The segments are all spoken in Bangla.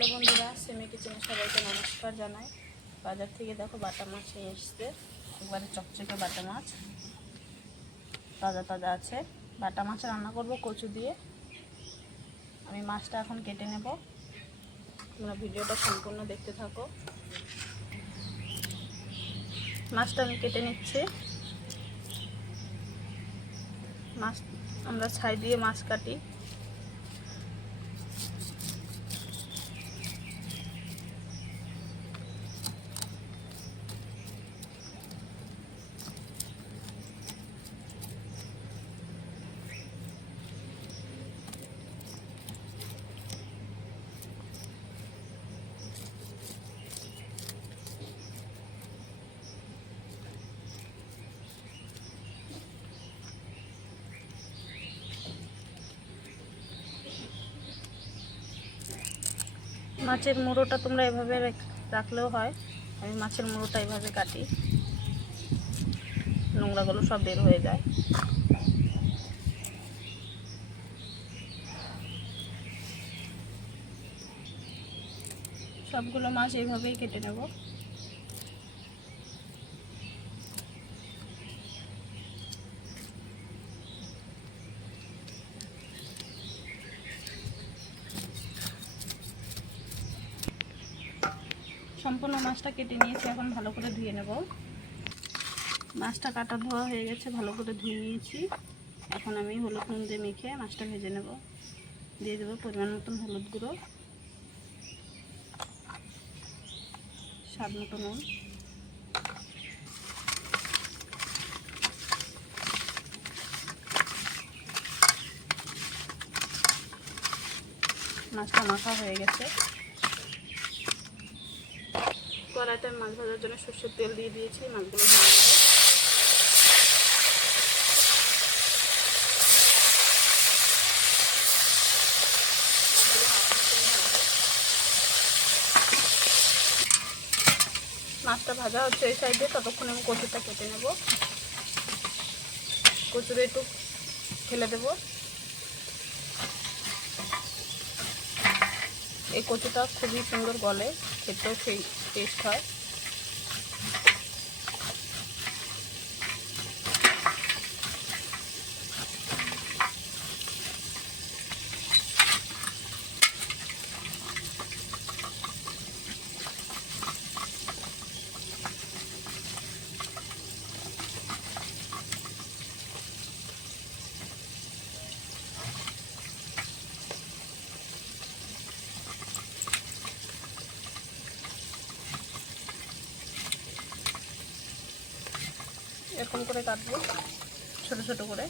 হ্যালো বন্ধুরা, সিমি কিচেনে সবাইকে নমস্কার জানাই। বাজার থেকে দেখো বাটা মাছ নিয়ে এসছে, একবারে চকচকে বাটা মাছ, তাজা তাজা আছে। বাটা মাছ রান্না করব কচু দিয়ে। আমি মাছটা এখন কেটে নেব, তোমরা ভিডিওটা সম্পূর্ণ দেখতে থাকো। মাছটা আমি কেটে নিচ্ছি। মাছ আমরা ছাই দিয়ে মাছ কাটি। মাছের মুড়োটা তোমরা এভাবে রাখলেও হয়। আমি মাছের মুড়োটা এভাবে কাটি, নোংরাগুলো সব বের হয়ে যায়। সবগুলো মাছ এইভাবেই কেটে নেব। সম্পূর্ণ মাছটা কেটে নিয়েছি, এখন ভালো করে ধুয়ে নেব। মাছটা কাটা ধোয়া হয়ে গেছে, ভালো করে ধুয়ে নিয়েছি। এখন আমি হলুদ নুন দিয়ে মেখে মাছটা ভেজে নেব। দিয়ে দেবো পরিমাণ মতন হলুদ গুঁড়ো, স্বাদ মতো নুন, মাছটা মাখা হয়ে গেছে। কড়াইতে আমি মাছ ভাজার জন্য সরষের তেল দিয়ে দিয়েছি। মাছগুলো ভেজে নেব। মাছটা ভাজা হচ্ছে এই সাইডে, ততক্ষণ আমি কচুটা কেটে নেব। কচুটা একটু ফেলে দেব। এই কচুটা খুবই সুন্দর গলে, খেতেও সেই টেস্ট হয়। এরকম করে কাটবো ছোট ছোট করে।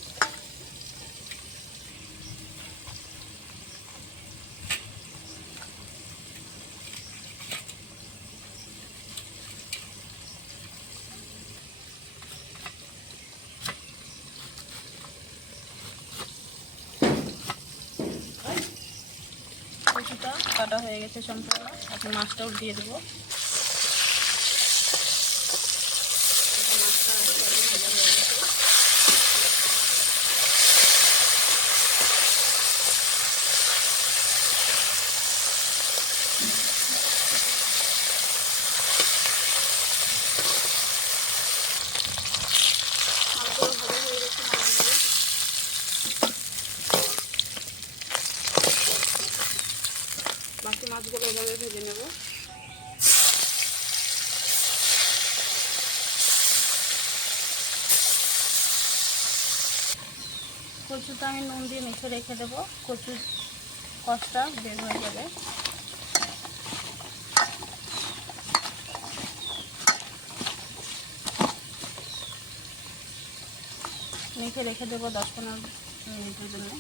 কচুটা কাটা হয়ে গেছে সম্পূর্ণ, এখন মাছটাও দিয়ে দেবো। বাকি মাছগুলো এভাবে ভেজে নেব। কচুটা আমি নুন দিয়ে মেখে রেখে দেবো, কচুর কষটা বের হয়ে যাবে। মেখে রেখে দেবো 10-15 মিনিটের জন্য।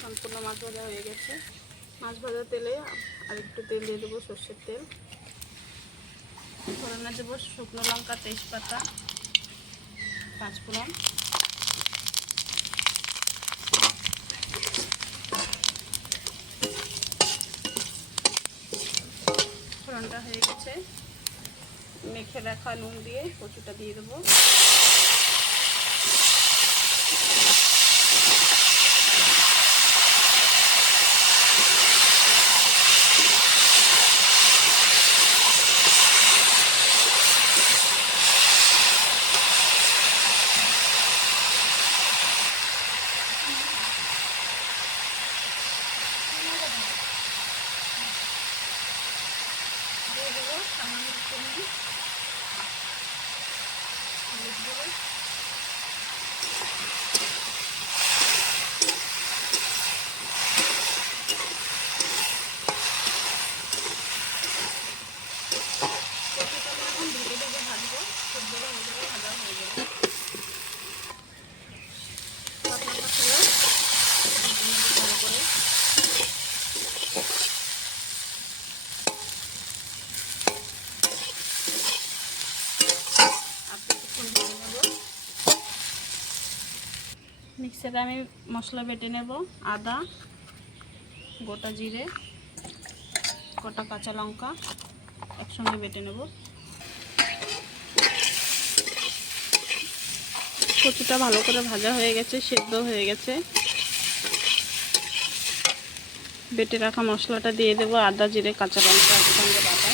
সম্পূর্ণ মাছ ভাজা হয়ে গেছে। মাছ ভাজা তেলে আর একটু তেল দিয়ে দেবো, সর্ষের তেল। ফোড়নে দেবো শুকনো লঙ্কা, তেজপাতা, 5 ফোড়ন। ফোড়নটা হয়ে গেছে, মেখে রাখা নুন দিয়ে কচুটা দিয়ে দেবো। দিয়ে দেবো সামান্য একটু নুন, হলুদ গুঁড়ো, কচুটা আমি এখন ধীরে ধীরে ভাজবো, খুব ধীরে ধীরে ভাজা হয়ে যাবে। পাতলাটা খেলে ভালো করে মিক্সারে আমি মশলা বেটে নেব। আদা, গোটা জিরে, গোটা কাঁচা লঙ্কা একসঙ্গে বেটে নেব। কচুটা ভালো করে ভাজা হয়ে গেছে, সেদ্ধ হয়ে গেছে। বেটে রাখা মশলাটা দিয়ে দেব। আদা, জিরে, কাঁচা লঙ্কা একসঙ্গে বাটা।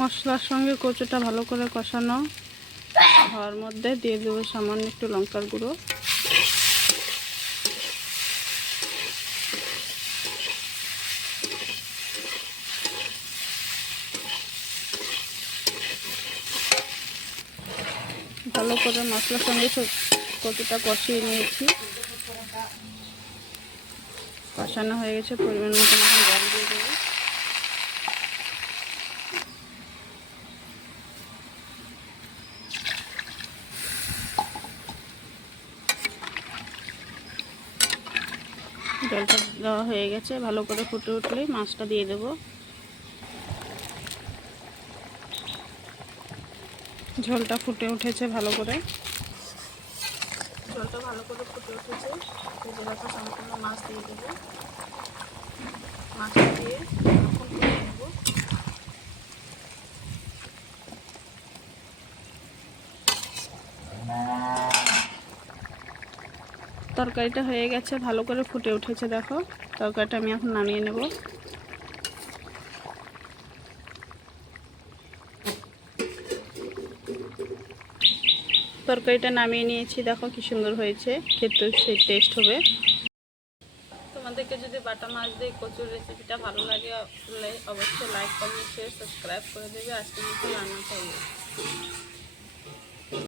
মশলার সঙ্গে কচুটা ভালো করে কষানো হওয়ার মধ্যে দিয়ে দেবো সামান্য একটু লঙ্কার গুঁড়ো, ভালো করে মশলার সঙ্গে কচুটা কষিয়ে নিয়েছি। কষানো হয়ে গেছে, পরিমাণ মতো জল দিয়ে দেবো। জলটা দেওয়া হয়ে গেছে, ভালো করে ফুটে উঠলেই মাছটা দিয়ে দেব। ঝোলটা ফুটে উঠেছে ভালো করে, ঝোলটা ভালো করে ফুটে উঠেছে। ভেজে রাখা সম্পূর্ণ মাছ দিয়ে দেবো। মাছটা দিয়ে এখন ফুটিয়ে নেব। তরকারিটা হয়ে গেছে, ভালো করে ফুটে উঠেছে। দেখো তরকারিটা আমি এখন নামিয়ে নেব। তরকারিটা নামিয়ে নিয়েছি, দেখো কি সুন্দর হয়েছে, খেতে সেই টেস্ট হবে। তোমাদেরকে যদি বাটা মাছ দিয়ে কচুর রেসিপিটা ভালো লাগে অবশ্যই লাইক, কমেন্ট, শেয়ার, সাবস্ক্রাইব করে দেবে। আজকে মতো রান্নাটা